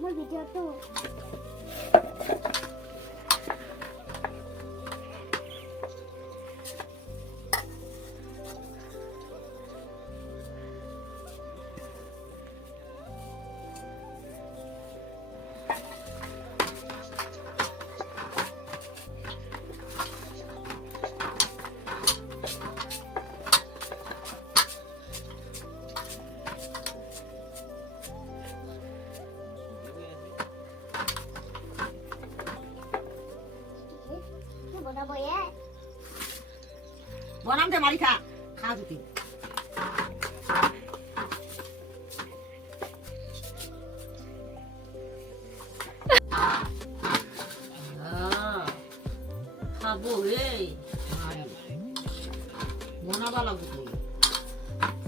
মোৰ ভিডিঅ'টো বনাব বনাম দে মারি খা খা জুতি খাবো রে বনাবা লাগবো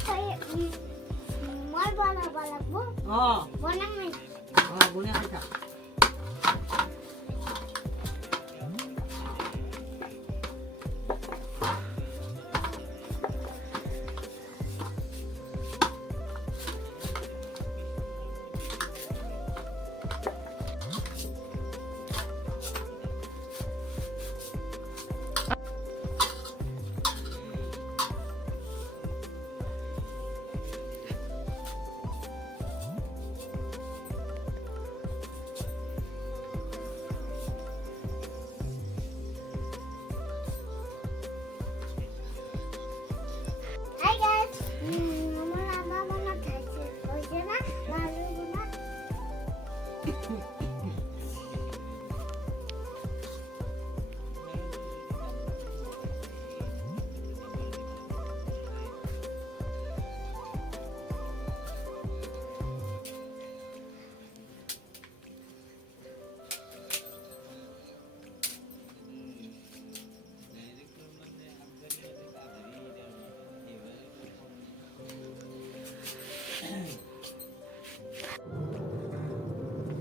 তুই মই বনাব লাগব বনাম বনে খাইছা Hi guys, mama bana kaçtı. O yüzden ben buna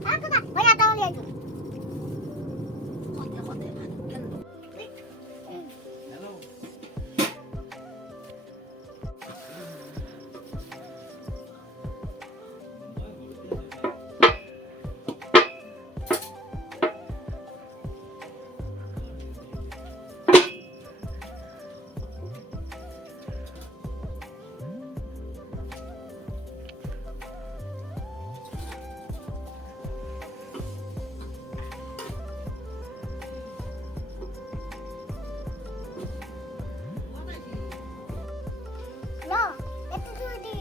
Arkada bayağı dağılıyor. No, itu tuh di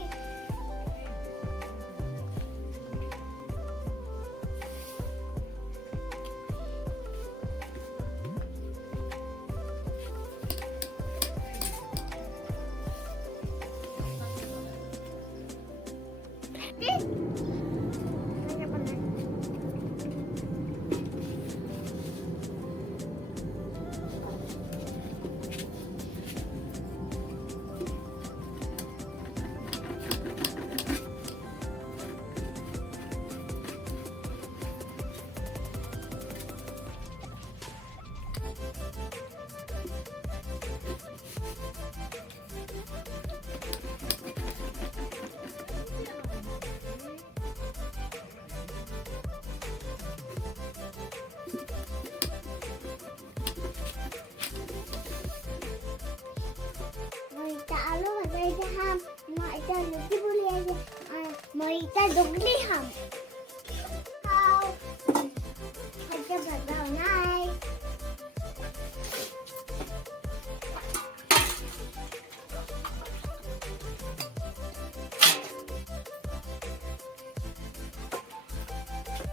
Alu ada ham, mau itu lebih boleh aja, mau itu dogli ham.